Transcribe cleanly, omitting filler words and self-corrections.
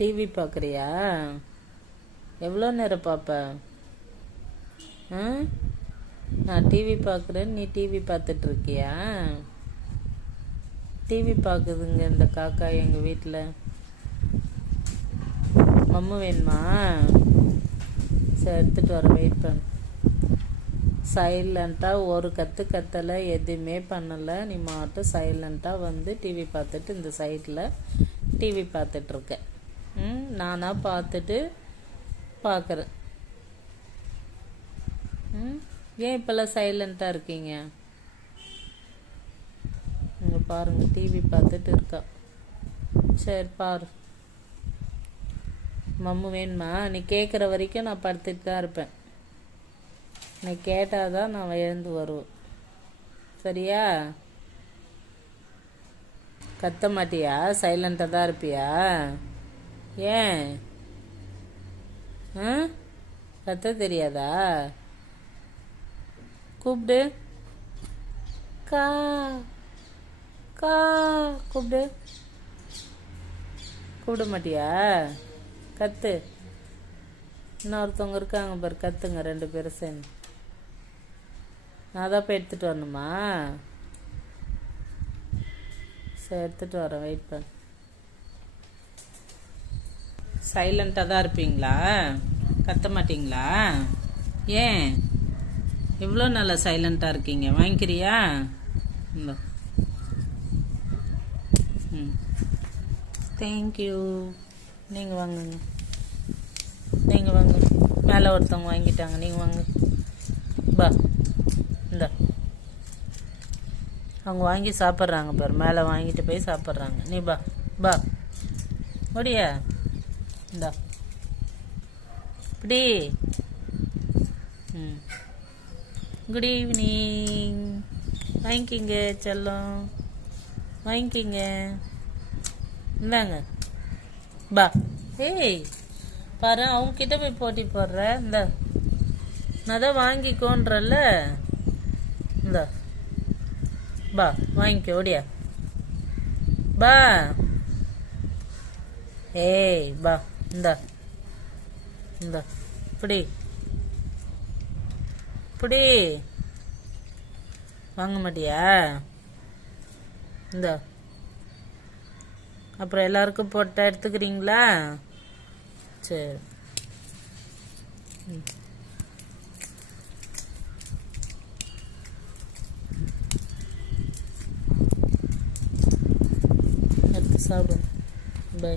TV பார்க்குறியா? எவ்வளோ நேரம் பார்ப்ப? நான் டிவி பார்க்குறேன், நீ டிவி பார்த்துட்ருக்கியா? டிவி பார்க்குதுங்க இந்த காக்கா எங்கள் வீட்டில். மம்மு வேணுமா? சரி எடுத்துகிட்டு வர, வெயிட் பண்ணு. சைலண்ட்டாக ஒரு கத்தலை, எதுவுமே பண்ணலை. நீ மட்டும் சைலண்ட்டாக வந்து டிவி பார்த்துட்டு இந்த சைடில் டிவி பார்த்துட்ருக்க. நானாக பார்த்துட்டு பார்க்குறேன். ஏன் இப்போல்லாம் சைலண்ட்டாக இருக்கீங்க? இங்கே பாருங்கள், டிவி பார்த்துட்டு இருக்கா. சரி பாரு. மம்மு வேணுமா? நீ கேட்குற வரைக்கும் நான் படுத்துட்டு தான் இருப்பேன். நீ கேட்டால் தான் நான் எழுந்து வருவேன். சரியா? கத்த மாட்டியா? சைலண்ட்டாக தான் இருப்பியா? ஏன் கத்த தெரியாதா? கூப்பிடு. கா கா கூப்பிடு. கூப்பிட மாட்டியா? கத்து. இன்னொருத்தவங்க இருக்காங்க பாரு, கத்துங்க 2 பேரும் சேர்ந்து. நான் தான் போய் எடுத்துகிட்டு வரணுமா? சரி எடுத்துகிட்டு வரேன், வெயிட் பண்ண. சைலண்ட்டாக தான் இருப்பீங்களா? கத்த மாட்டிங்களா? ஏன் இவ்வளோ நல்லா சைலண்ட்டாக இருக்கீங்க? வாங்கிக்கிறியா? இந்த தேங்க்யூ. நீங்கள் வாங்குங்க, நீங்கள் வாங்க. மேலே ஒருத்தவங்க வாங்கிட்டாங்க, நீங்கள் வாங்க. பா இந்த அவங்க வாங்கி சாப்பிட்றாங்க பாரு, மேலே வாங்கிட்டு போய் சாப்பிட்றாங்க. நீ பா பா ஓடியா. இந்தா இப்படி. Good evening. வாங்கிக்கிங்க செல்லம், வாங்கிக்கிங்க. இந்தாங்க பா. ஏய் பாரு, அவங்க கிட்ட போய் போட்டி போடுற. இந்த நான் தான் வாங்கிக்கோன்றல்ல. இந்த பா வாங்கிக்கோ, ஓடியா பா. ஏய் பா. இந்த இந்த இப்படி இப்படி வாங்க மாட்டியா? இந்த அப்புறம் எல்லாருக்கும் போட்டா எடுத்துக்கிறீங்களா? சரி. எடுத்து சாப்பிடு. பை.